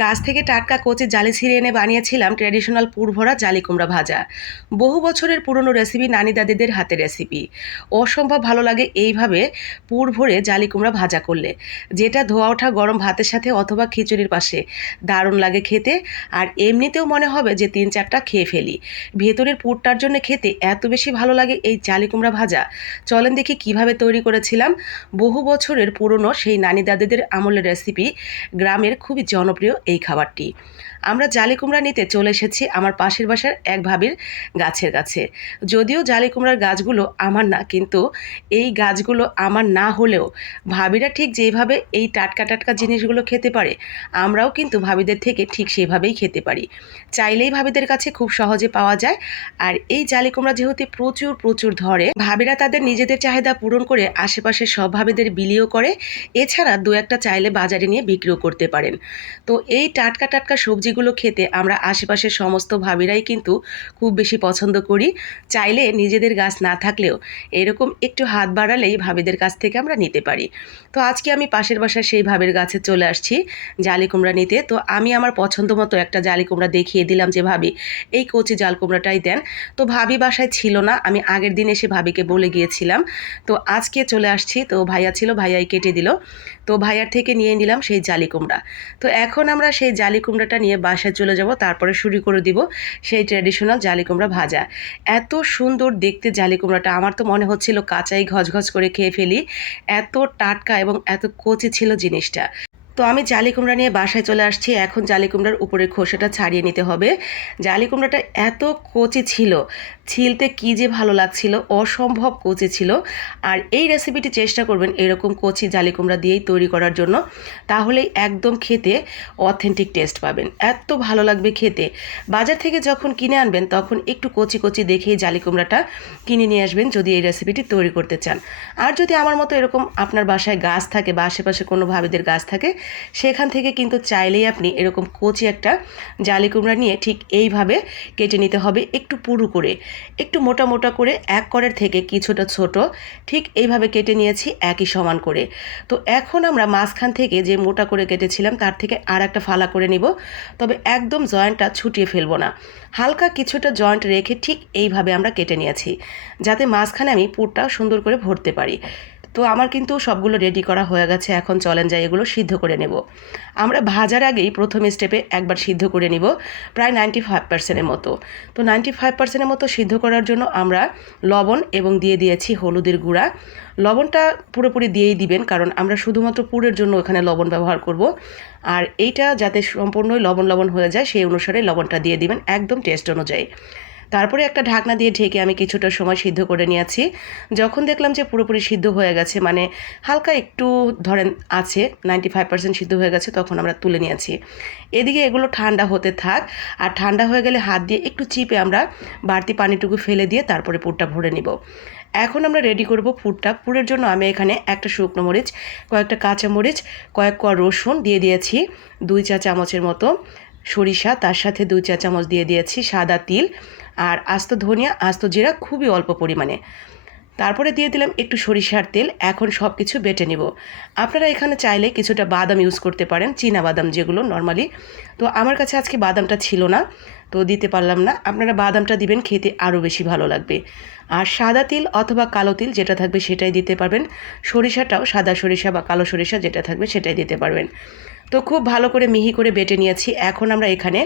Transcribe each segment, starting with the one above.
গাছ থেকে টাটকা কচি জালি ছিঁড়ে এনে বানিয়েছিলাম ট্র্যাডিশনাল পুরভরা জালি কুমড়া ভাজা। বহু বছরের পুরনো রেসিপি নানি দাদিদের হাতে রেসিপি অসম্ভব ভালো লাগে এইভাবে পুর ভরে জালি কুমড়া ভাজা করলে। যেটা ধোয়া ওঠা গরম ভাতের সাথে অথবা খিচুড়ির পাশে। দারুণ লাগে খেতে আর এমনিতেও মনে হবে যে তিন চারটা খেয়ে ফেলি। ভেতরের পুরটার জন্য খেতে এত বেশি ভালো লাগে এই জালি কুমড়া ভাজা। চলেন দেখি কীভাবে তৈরি করেছিলাম। বহু বছরের পুরনো সেই নানি দাদিদের আমলের রেসিপি গ্রামের খুবই জনপ্রিয় এই খাবারটি। আমরা জালি কুমড়া নিতে চলে এসেছি আমার পাশের বাসার এক ভাবির গাছের কাছে। যদিও জালি কুমড়ার গাছগুলো আমার না, কিন্তু এই গাছগুলো আমার না হলেও ভাবিরা ঠিক যেভাবে এই টাটকা টাটকা জিনিসগুলো খেতে পারে, আমরাও কিন্তু ভাবিদের থেকে ঠিক সেভাবেই খেতে পারি। চাইলেই ভাবিদের কাছে খুব সহজে পাওয়া যায়। আর এই জালি কুমড়া যেহেতু প্রচুর প্রচুর ধরে, ভাবিরা তাদের নিজেদের চাহিদা পূরণ করে আশেপাশের সব ভাবিদের বিলিও করে। এছাড়া দু একটা চাইলে বাজারে নিয়ে বিক্রিও করতে পারেন। তো এই টাটকা টাটকা সবজিগুলো খেতে আমরা আশেপাশের সমস্ত ভাবিরাই কিন্তু খুব বেশি পছন্দ করি। চাইলে নিজেদের গাছ না থাকলেও এরকম একটু হাত বাড়ালেই ভাবিদের কাছ থেকে আমরা নিতে পারি। তো আজকে আমি পাশের বাসার সেই ভাবের গাছে চলে আসছি জালি কুমড়া নিতে। তো আমি আমার পছন্দ মতো একটা জালি কুমড়া দেখিয়ে দিলাম যে ভাবি এই কচি জাল কুমড়াটাই দেন। তো ভাবি বাসায় ছিল না, আমি আগের দিন এসে ভাবিকে বলে গিয়েছিলাম। তো আজকে চলে আসছি, তো ভাইয়া ছিল, ভাইয়াই কেটে দিল। তো ভাইয়ার থেকে নিয়ে নিলাম সেই জালি কুমড়া। তো এখন আমরা সেই জালি কুমড়াটা নিয়ে বাসায় চলে যাব, তারপরে শুরু করে দিব সেই ট্র্যাডিশনাল জালি কুমড়া ভাজা। এত সুন্দর দেখতে জালি কুমড়াটা, আমার তো মনে হচ্ছিল কাঁচাই ঘজঘজ করে খেয়ে ফেলি। এত টাটকা এবং এত কচি ছিল জিনিসটা। তো আমি জালি কুমড়া নিয়ে বাসায় চলে আসছি। এখন জালি কুমড়ার উপরের খোসাটা ছাড়িয়ে নিতে হবে। জালি কুমড়াটা এত কচি ছিল, ছিলতে কী যে ভালো লাগছিল, অসম্ভব কচি ছিল। আর এই রেসিপিটি চেষ্টা করবেন এরকম কচি জালি কুমড়া দিয়েই তৈরি করার জন্য। তাহলেই একদম খেতে অথেন্টিক টেস্ট পাবেন। এত ভালো লাগবে খেতে। বাজার থেকে যখন কিনে আনবেন, তখন একটু কচি কচি দেখেই জালি কুমড়াটা কিনে নিয়ে আসবেন যদি এই রেসিপিটি তৈরি করতে চান। আর যদি আমার মতো এরকম আপনার বাসায় গাছ থাকে বা আশেপাশে কোনো ভাবিদের গাছ থাকে সেখান থেকে কিন্তু চাইলেই আপনি এরকম কচি একটা জালি কুমড়া নিয়ে ঠিক এইভাবে কেটে নিতে হবে একটু পুরু করে। একটু মোটা মোটা করে এক করের থেকে কিছুটা ছোট ঠিক এইভাবে কেটে নিয়েছি একই সমান করে। তো এখন আমরা মাঝখান থেকে যে মোটা করে কেটেছিলাম তার থেকে আর একটা ফালা করে নিব। তবে একদম জয়েন্টটা ছুটিয়ে ফেলব না। হালকা কিছুটা জয়েন্ট রেখে ঠিক এইভাবে আমরা কেটে নিয়েছি। যাতে মাঝখানে আমি পুরটা সুন্দর করে ভরতে পারি। তো আমার কিন্তু সবগুলো রেডি করা হয়ে গেছে, এখন চলেন যাই এগুলো সিদ্ধ করে নেব। আমরা ভাজার আগেই প্রথম স্টেপে একবার সিদ্ধ করে নিব, প্রায় নাইনটি ফাইভ পার্সেন্টের মতো। তো নাইনটি ফাইভ পার্সেন্টের মতো সিদ্ধ করার জন্য আমরা লবণ এবং দিয়ে দিয়েছি হলুদের গুঁড়া। লবণটা পুরোপুরি দিয়েই দিবেন, কারণ আমরা শুধুমাত্র পুরের জন্য ওখানে লবণ ব্যবহার করব। আর এইটা যাতে সম্পূর্ণই লবণ লবণ হয়ে যায়, সেই অনুসারে লবণটা দিয়ে দিবেন একদম টেস্ট অনুযায়ী। তারপরে একটা ঢাকনা দিয়ে ঢেকে আমি কিছুটা সময় সিদ্ধ করে নিয়েছি। যখন দেখলাম যে পুরোপুরি সিদ্ধ হয়ে গেছে মানে হালকা একটু ধরেন আছে নাইনটি ফাইভ পার্সেন্ট সিদ্ধ হয়ে গেছে, তখন আমরা তুলে নিয়েছি। এদিকে এগুলো ঠান্ডা হতে থাক, আর ঠান্ডা হয়ে গেলে হাত দিয়ে একটু চিপে আমরা বাড়তি পানিটুকু ফেলে দিয়ে তারপরে পুরটা ভরে নিব। এখন আমরা রেডি করব পুরটা। পুরের জন্য আমি এখানে একটা শুকনো মরিচ, কয়েকটা কাঁচা মরিচ, কয়েক কোয়া রসুন দিয়ে দিয়েছি, দুই চা চামচের মতো সরিষা, তার সাথে দুই চা চামচ দিয়ে দিয়েছি সাদা তিল আর আস্ত ধনিয়া, আস্ত জিরা খুবই অল্প পরিমাণে। তারপরে দিয়ে দিলাম একটু সরিষার তেল। এখন সব কিছু বেটে নিব। আপনারা এখানে চাইলে কিছুটা বাদাম ইউজ করতে পারেন, চীনা বাদাম যেগুলো নর্মালি তো আমার কাছে আজকে বাদামটা ছিল না, তো দিতে পারলাম না। আপনারা বাদামটা দিবেন, খেতে আরও বেশি ভালো লাগবে। আর সাদা তিল অথবা কালো তিল যেটা থাকবে সেটাই দিতে পারবেন। সরিষাটাও সাদা সরিষা বা কালো সরিষা যেটা থাকবে সেটাই দিতে পারবেন। তো খুব ভালো করে মিহি করে বেটে নিয়েছি। এখন আমরা এখানে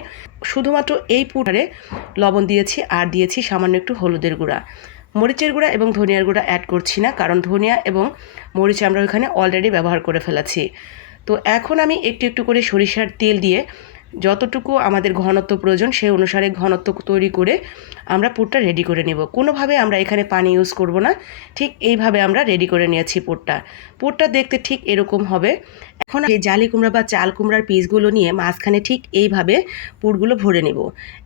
শুধুমাত্র এই পুটারে লবণ দিয়েছি আর দিয়েছি সামান্য একটু হলুদের গুঁড়া। মরিচের গুঁড়া এবং ধনিয়ার গুঁড়া অ্যাড করছি না, কারণ ধনিয়া এবং মরিচ আমরা ওখানে অলরেডি ব্যবহার করে ফেলেছি। তো এখন আমি একটু একটু করে সরিষার তেল দিয়ে যতটুকু আমাদের ঘনত্ব প্রয়োজন, সেই অনুসারে ঘনত্ব তৈরি করে আমরা পুরটা রেডি করে নেব। কোনোভাবে আমরা এখানে পানি ইউজ করব না, ঠিক এইভাবে আমরা রেডি করে নিয়েছি পুরটা। পুরটা দেখতে ঠিক এরকম হবে। এখন এই জালি কুমড়া বা চাল কুমড়ার পিসগুলো নিয়ে মাঝখানে ঠিক এইভাবে পুরগুলো ভরে নেব।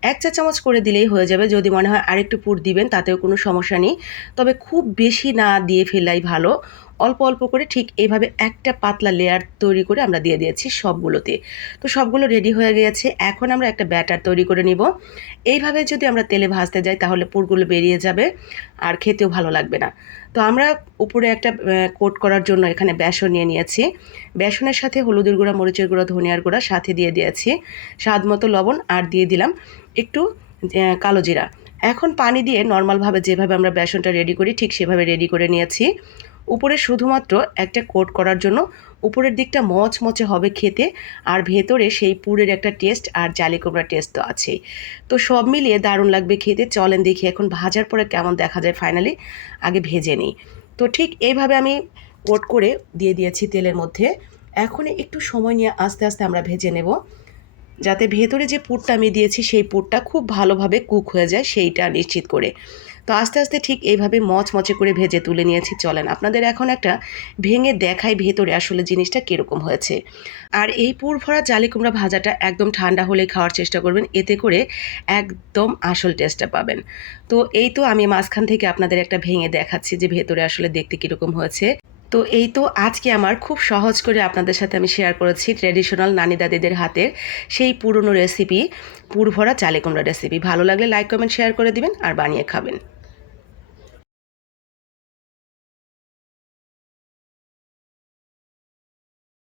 এক চা চামচ করে দিলেই হয়ে যাবে। যদি মনে হয় আরেকটু পুর দিবেন, তাতেও কোনো সমস্যা নেই। তবে খুব বেশি না দিয়ে ফেলাই ভালো। অল্প অল্প করে ঠিক এইভাবে একটা পাতলা লেয়ার তৈরি করে আমরা দিয়ে দিয়েছি সবগুলোতে। তো সবগুলো রেডি হয়ে গিয়েছে। এখন আমরা একটা ব্যাটার তৈরি করে নিব। এইভাবে যদি আমরা তেলে ভাজতে যাই তাহলে পুরগুলো বেরিয়ে যাবে আর খেতেও ভালো লাগবে না। তো আমরা উপরে একটা কোট করার জন্য এখানে বেসন নিয়ে নিয়েছি। বেসনের সাথে হলুদের গুঁড়া, মরিচের গুঁড়া, ধনিয়ার গুঁড়া সাথে দিয়ে দিয়েছি। স্বাদ মতো লবণ আর দিয়ে দিলাম একটু কালো জিরা। এখন পানি দিয়ে নর্মালভাবে যেভাবে আমরা বেসনটা রেডি করি ঠিক সেভাবে রেডি করে নিয়েছি। উপরে শুধুমাত্র একটা কোট করার জন্য উপরের দিকটা মচমচে হবে খেতে আর ভেতরে সেই পুরের একটা টেস্ট আর জালি কোবরা টেস্ট তো আছেই। তো সব মিলিয়ে দারুণ লাগবে খেতে। চলেন দেখি এখন ভাজার পরে কেমন দেখা যায় ফাইনালি আগে ভেজে নিই। তো ঠিক এইভাবে আমি কোট করে দিয়ে দিয়েছি তেলের মধ্যে। এখন একটু সময় নিয়ে আস্তে আস্তে আমরা ভেজে নেব। যাতে ভেতরে যে পুরটা আমি দিয়েছি, সেই পুরটা খুব ভালোভাবে কুক হয়ে যায়, সেইটা নিশ্চিত করে। তো আস্তে আস্তে ঠিক এইভাবে মচমচে করে ভেজে তুলে নিয়েছি, চলেন। আপনাদের এখন একটা ভেঙে দেখাই ভেতরে আসলে জিনিসটা কীরকম হয়েছে। আর এই পুর ভরা জালি কুমড়া ভাজাটা একদম ঠান্ডা হলে খাওয়ার চেষ্টা করবেন, এতে করে একদম আসল টেস্টটা পাবেন। তো এই তো আমি মাঝখান থেকে আপনাদের একটা ভেঙে দেখাচ্ছি যে ভেতরে আসলে দেখতে কীরকম হয়েছে। তো এই তো আজকে আমার খুব সহজ করে আপনাদের সাথে আমি শেয়ার করেছি ট্র্যাডিশনাল নানি দাদিদের হাতের সেই পুরনো রেসিপি পুরভরা চালে কুমড়া রেসিপি ভালো লাগলে লাইক কমেন্ট শেয়ার করে দিবেন আর বানিয়ে খাবেন।